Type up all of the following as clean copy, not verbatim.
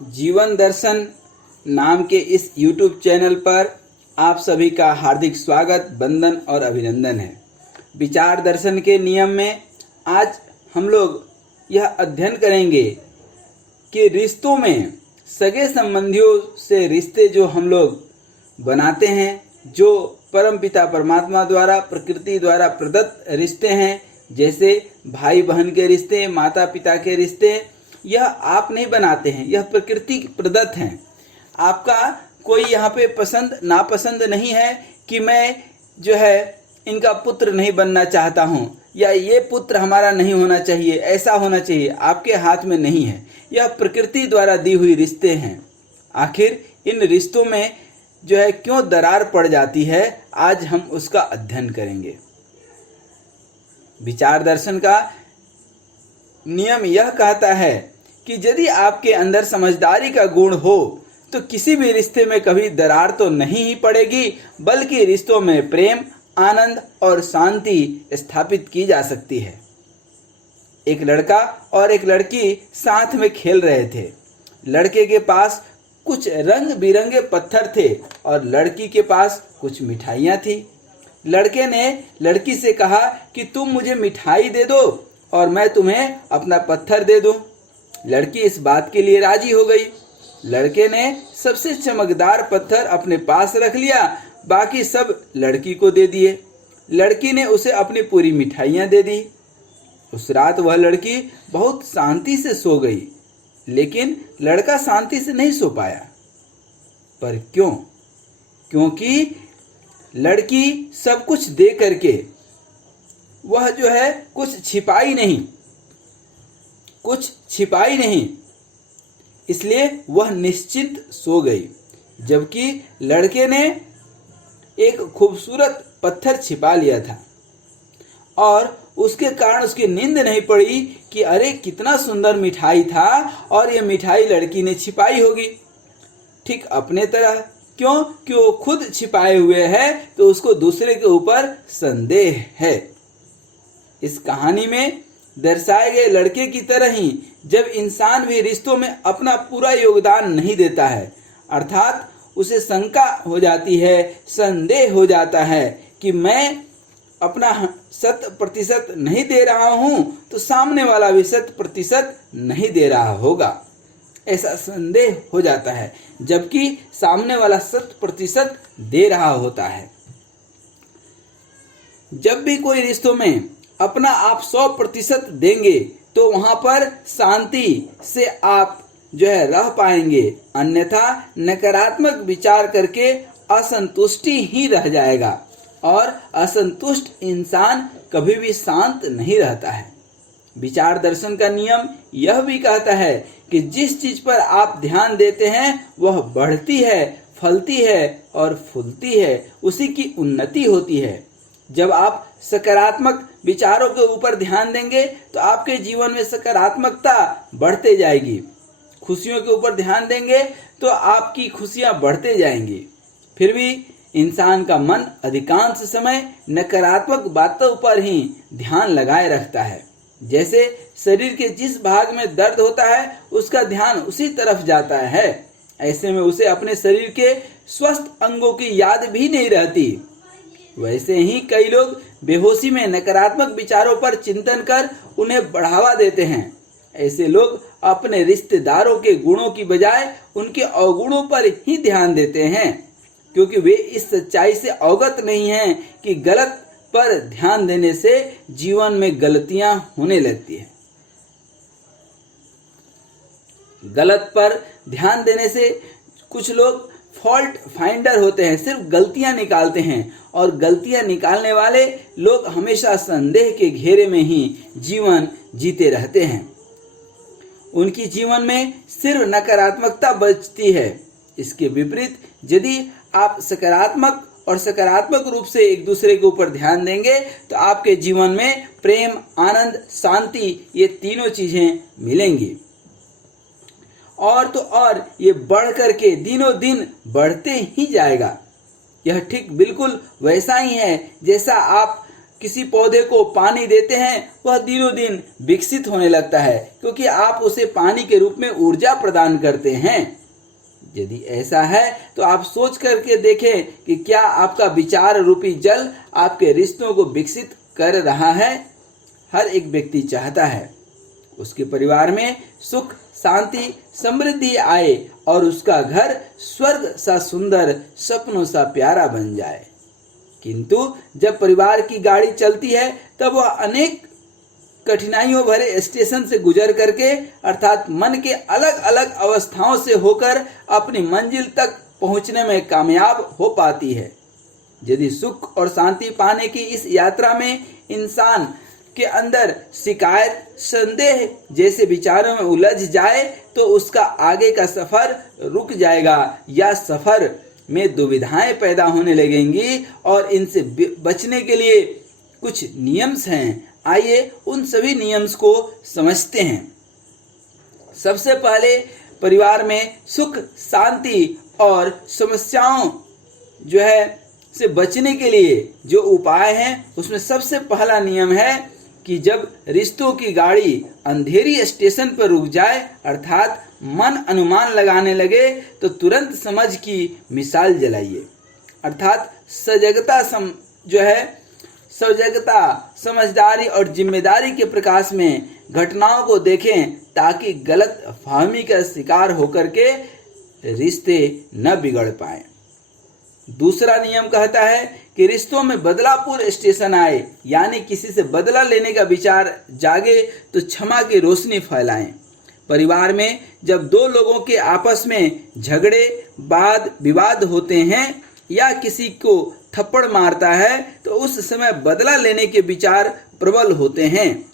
जीवन दर्शन नाम के इस YouTube चैनल पर आप सभी का हार्दिक स्वागत, वंदन और अभिनंदन है। विचार दर्शन के नियम में आज हम लोग यह अध्ययन करेंगे कि रिश्तों में सगे संबंधियों से रिश्ते जो हम लोग बनाते हैं, जो परमपिता परमात्मा द्वारा प्रकृति द्वारा प्रदत्त रिश्ते हैं, जैसे भाई बहन के रिश्ते, माता पिता के रिश्ते, यह आप नहीं बनाते हैं, यह प्रकृति प्रदत्त हैं। आपका कोई यहाँ पे पसंद नापसंद नहीं है कि मैं जो है इनका पुत्र नहीं बनना चाहता हूँ या ये पुत्र हमारा नहीं होना चाहिए, ऐसा होना चाहिए, आपके हाथ में नहीं है। यह प्रकृति द्वारा दी हुई रिश्ते हैं। आखिर इन रिश्तों में जो है क्यों दरार पड़ जाती है, आज हम उसका अध्ययन करेंगे। विचार दर्शन का नियम यह कहता है कि यदि आपके अंदर समझदारी का गुण हो तो किसी भी रिश्ते में कभी दरार तो नहीं ही पड़ेगी, बल्कि रिश्तों में प्रेम, आनंद और शांति स्थापित की जा सकती है। एक लड़का और एक लड़की साथ में खेल रहे थे। लड़के के पास कुछ रंग बिरंगे पत्थर थे और लड़की के पास कुछ मिठाइयाँ थी। लड़के ने लड़की से कहा कि तुम मुझे मिठाई दे दो और मैं तुम्हें अपना पत्थर दे दूं। लड़की इस बात के लिए राजी हो गई। लड़के ने सबसे चमकदार पत्थर अपने पास रख लिया, बाकी सब लड़की को दे दिए। लड़की ने उसे अपनी पूरी मिठाइयाँ दे दी। उस रात वह लड़की बहुत शांति से सो गई, लेकिन लड़का शांति से नहीं सो पाया। पर क्यों? क्योंकि लड़की सब कुछ दे करके वह जो है कुछ छिपाई नहीं, इसलिए वह निश्चिंत सो गई। जबकि लड़के ने एक खूबसूरत पत्थर छिपा लिया था और उसके कारण उसकी नींद नहीं पड़ी कि अरे कितना सुंदर मिठाई था और ये मिठाई लड़की ने छिपाई होगी। ठीक अपने तरह क्यों कि वो खुद छिपाए हुए है तो उसको दूसरे के ऊपर संदेह है। इस कहानी में दर्शाए गए लड़के की तरह ही जब इंसान भी रिश्तों में अपना पूरा योगदान नहीं देता है, अर्थात उसे शंका हो जाती है, संदेह हो जाता है कि मैं अपना 100% नहीं दे रहा हूं तो सामने वाला भी 100% नहीं दे रहा होगा, ऐसा संदेह हो जाता है, जबकि सामने वाला 100% दे रहा होता है। जब भी कोई रिश्तों में अपना आप 100% देंगे तो वहां पर शांति से आप जो है रह पाएंगे, अन्यथा नकारात्मक विचार करके असंतुष्टि ही रह जाएगा और असंतुष्ट इंसान कभी भी शांत नहीं रहता है। विचार दर्शन का नियम यह भी कहता है कि जिस चीज पर आप ध्यान देते हैं वह बढ़ती है, फलती है और फूलती है, उसी की उन्नति होती है। जब आप सकारात्मक विचारों के ऊपर ध्यान देंगे तो आपके जीवन में सकारात्मकता बढ़ते जाएगी। खुशियों के ऊपर ध्यान देंगे तो आपकी खुशियां बढ़ते जाएंगी। फिर भी इंसान का मन अधिकांश समय नकारात्मक बातों पर ही ध्यान लगाए रखता है। जैसे शरीर के जिस भाग में दर्द होता है उसका ध्यान उसी तरफ जाता है। ऐसे में उसे अपने शरीर के स्वस्थ अंगों की याद भी नहीं रहती। वैसे ही कई लोग बेहोशी में नकारात्मक विचारों पर चिंतन कर उन्हें बढ़ावा देते हैं। ऐसे लोग अपने रिश्तेदारों के गुणों की बजाय उनके अवगुणों पर ही ध्यान देते हैं, क्योंकि वे इस सच्चाई से अवगत नहीं हैं कि गलत पर ध्यान देने से जीवन में गलतियां होने लगती है। गलत पर ध्यान देने से कुछ लोग फॉल्ट फाइंडर होते हैं, सिर्फ गलतियां निकालते हैं, और गलतियां निकालने वाले लोग हमेशा संदेह के घेरे में ही जीवन जीते रहते हैं। उनकी जीवन में सिर्फ नकारात्मकता बचती है। इसके विपरीत यदि आप सकारात्मक और सकारात्मक रूप से एक दूसरे के ऊपर ध्यान देंगे तो आपके जीवन में प्रेम, आनंद, शांति, ये तीनों चीजें मिलेंगी। और तो और ये बढ़ करके दिनों दिन बढ़ते ही जाएगा। यह ठीक बिल्कुल वैसा ही है जैसा आप किसी पौधे को पानी देते हैं वह दिनों दिन विकसित होने लगता है, क्योंकि आप उसे पानी के रूप में ऊर्जा प्रदान करते हैं। यदि ऐसा है तो आप सोच करके देखें कि क्या आपका विचार रूपी जल आपके रिश्तों को विकसित कर रहा है। हर एक व्यक्ति चाहता है उसके परिवार में सुख, शांति, समृद्धि आए और उसका घर स्वर्ग सा सुंदर, सपनों सा प्यारा बन जाए। किंतु जब परिवार की गाड़ी चलती है तब वह अनेक कठिनाइयों भरे स्टेशन से गुजर करके, अर्थात मन के अलग अलग अवस्थाओं से होकर अपनी मंजिल तक पहुंचने में कामयाब हो पाती है। यदि सुख और शांति पाने की इस यात्रा में इंसान के अंदर शिकायत, संदेह जैसे विचारों में उलझ जाए तो उसका आगे का सफर रुक जाएगा या सफर में दुविधाएं पैदा होने लगेंगी और इनसे बचने के लिए कुछ नियम्स हैं। आइए उन सभी नियम्स को समझते हैं। सबसे पहले परिवार में सुख, शांति और समस्याओं से बचने के लिए जो उपाय हैं उसमें सबसे पहला नियम है कि जब रिश्तों की गाड़ी अंधेरी स्टेशन पर रुक जाए, अर्थात मन अनुमान लगाने लगे, तो तुरंत समझ की मिसाल जलाइए। अर्थात सजगता, समझदारी और जिम्मेदारी के प्रकाश में घटनाओं को देखें ताकि गलत फहमी का शिकार होकर के रिश्ते न बिगड़ पाए। दूसरा नियम कहता है कि रिश्तों में बदलापुर स्टेशन आए, यानी किसी से बदला लेने का विचार जागे तो क्षमा की रोशनी फैलाएं। परिवार में जब दो लोगों के आपस में झगड़े, वाद विवाद होते हैं या किसी को थप्पड़ मारता है तो उस समय बदला लेने के विचार प्रबल होते हैं।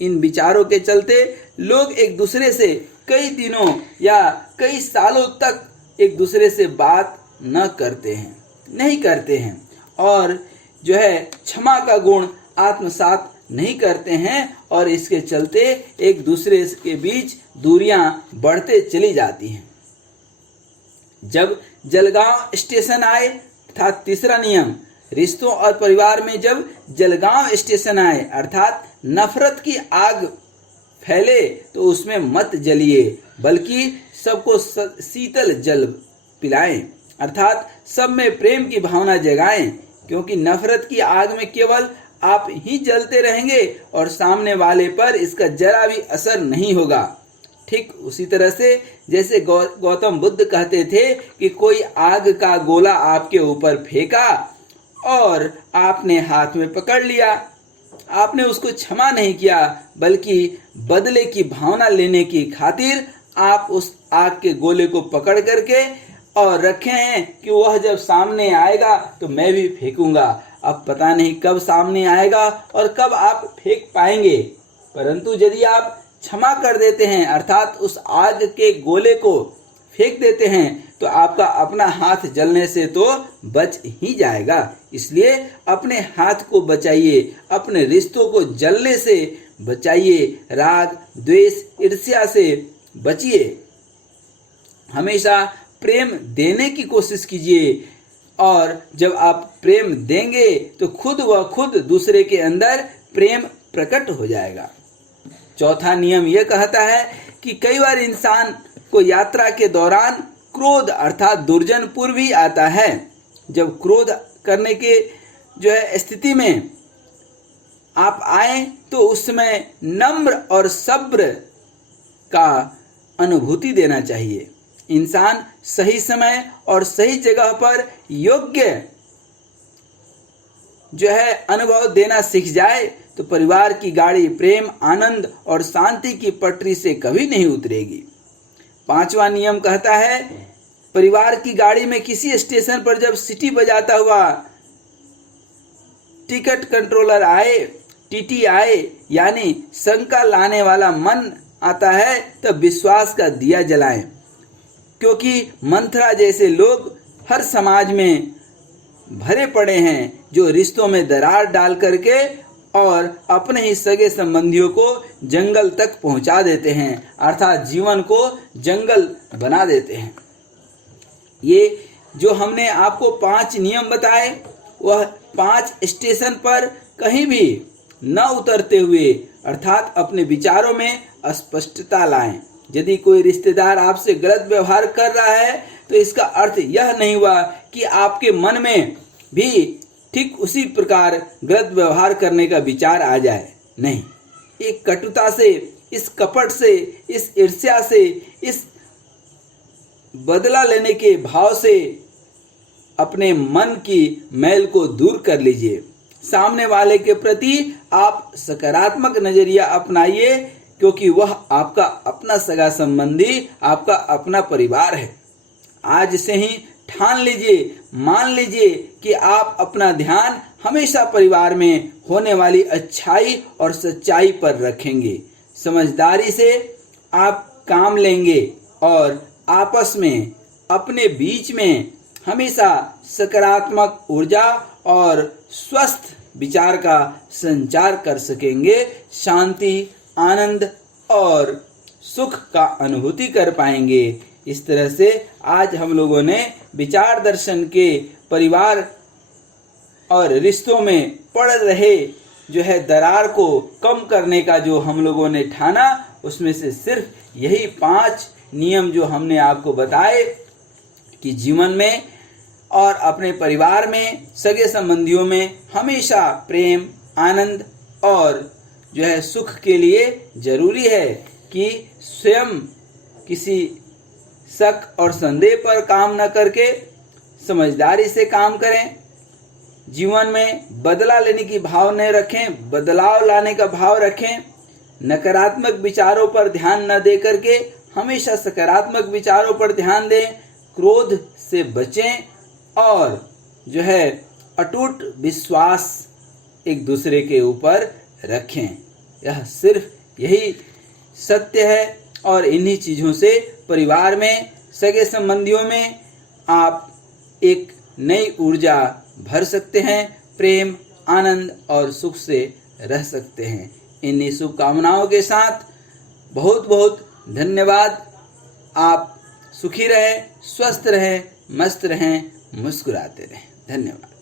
इन विचारों के चलते लोग एक दूसरे से कई दिनों या कई सालों तक एक दूसरे से बात नहीं करते हैं और क्षमा का गुण आत्मसात नहीं करते हैं और इसके चलते एक दूसरे के बीच दूरियां बढ़ते चली जाती हैं। जब जलगांव स्टेशन आए, अर्थात तीसरा नियम, रिश्तों और परिवार में जब जलगांव स्टेशन आए, अर्थात नफरत की आग फैले तो उसमें मत जलिए, बल्कि सबको शीतल जल पिलाएं, अर्थात सब में प्रेम की भावना जगाएं, क्योंकि नफरत की आग में केवल आप ही जलते रहेंगे और सामने वाले पर इसका जरा भी असर नहीं होगा। ठीक उसी तरह से जैसे गौतम बुद्ध कहते थे कि कोई आग का गोला आपके ऊपर फेंका और आपने हाथ में पकड़ लिया, आपने उसको क्षमा नहीं किया, बल्कि बदले की भावना लेने की खातिर आप उस आग के गोले को पकड़ करके और रखे हैं कि वह जब सामने आएगा तो मैं भी फेंकूंगा। अब पता नहीं कब सामने आएगा और कब आप फेंक पाएंगे, परंतु यदि आप क्षमा कर देते हैं, अर्थात उस आग के गोले को फेंक देते हैं, तो आपका अपना हाथ जलने से तो बच ही जाएगा। इसलिए अपने हाथ को बचाइए, अपने रिश्तों को जलने से बचाइए, राग, द्वेष, ईर्ष्या से बचिए। हमेशा प्रेम देने की कोशिश कीजिए और जब आप प्रेम देंगे तो खुद दूसरे के अंदर प्रेम प्रकट हो जाएगा। चौथा नियम यह कहता है कि कई बार इंसान को यात्रा के दौरान क्रोध अर्थात दुर्जनपुर भी आता है। जब क्रोध करने के स्थिति में आप आए तो उस समय नम्र और सब्र का अनुभूति देना चाहिए। इंसान सही समय और सही जगह पर योग्य अनुभव देना सीख जाए तो परिवार की गाड़ी प्रेम, आनंद और शांति की पटरी से कभी नहीं उतरेगी। पांचवा नियम कहता है परिवार की गाड़ी में किसी स्टेशन पर जब सीटी बजाता हुआ टिकट कंट्रोलर आए, टीटी आए, यानी शंका लाने वाला मन आता है तब विश्वास का दिया जलाएं, क्योंकि मंथरा जैसे लोग हर समाज में भरे पड़े हैं जो रिश्तों में दरार डाल करके और अपने ही सगे संबंधियों को जंगल तक पहुंचा देते हैं, अर्थात जीवन को जंगल बना देते हैं। ये जो हमने आपको 5 नियम बताए वह 5 स्टेशन पर कहीं भी न उतरते हुए अर्थात अपने विचारों में स्पष्टता लाएं। यदि कोई रिश्तेदार आपसे गलत व्यवहार कर रहा है तो इसका अर्थ यह नहीं हुआ कि आपके मन में भी ठीक उसी प्रकार गलत व्यवहार करने का विचार आ जाए। नहीं, एक कटुता से, इस कपट से, इस ईर्ष्या से, इस बदला लेने के भाव से अपने मन की मैल को दूर कर लीजिए। सामने वाले के प्रति आप सकारात्मक नजरिया अपनाइए, क्योंकि वह आपका अपना सगा संबंधी, आपका अपना परिवार है। आज से ही ठान लीजिए, मान लीजिए कि आप अपना ध्यान हमेशा परिवार में होने वाली अच्छाई और सच्चाई पर रखेंगे। समझदारी से आप काम लेंगे और आपस में, अपने बीच में हमेशा सकारात्मक ऊर्जा और स्वस्थ विचार का संचार कर सकेंगे। शांति, आनंद और सुख का अनुभूति कर पाएंगे। इस तरह से आज हम लोगों ने विचार दर्शन के परिवार और रिश्तों में पड़ रहे दरार को कम करने का जो हम लोगों ने ठाना, उसमें से सिर्फ यही 5 नियम जो हमने आपको बताए कि जीवन में और अपने परिवार में, सगे संबंधियों में हमेशा प्रेम, आनंद और सुख के लिए जरूरी है कि स्वयं किसी शक और संदेह पर काम न करके समझदारी से काम करें। जीवन में बदला लेने की भाव न रखें, बदलाव लाने का भाव रखें। नकारात्मक विचारों पर ध्यान न दे करके हमेशा सकारात्मक विचारों पर ध्यान दें। क्रोध से बचें और अटूट विश्वास एक दूसरे के ऊपर रखें। यह सिर्फ यही सत्य है और इन्हीं चीज़ों से परिवार में, सगे संबंधियों में आप एक नई ऊर्जा भर सकते हैं, प्रेम, आनंद और सुख से रह सकते हैं। इन्हीं शुभकामनाओं के साथ बहुत बहुत धन्यवाद। आप सुखी रहें, स्वस्थ रहें, मस्त रहें, मुस्कुराते रहें। धन्यवाद।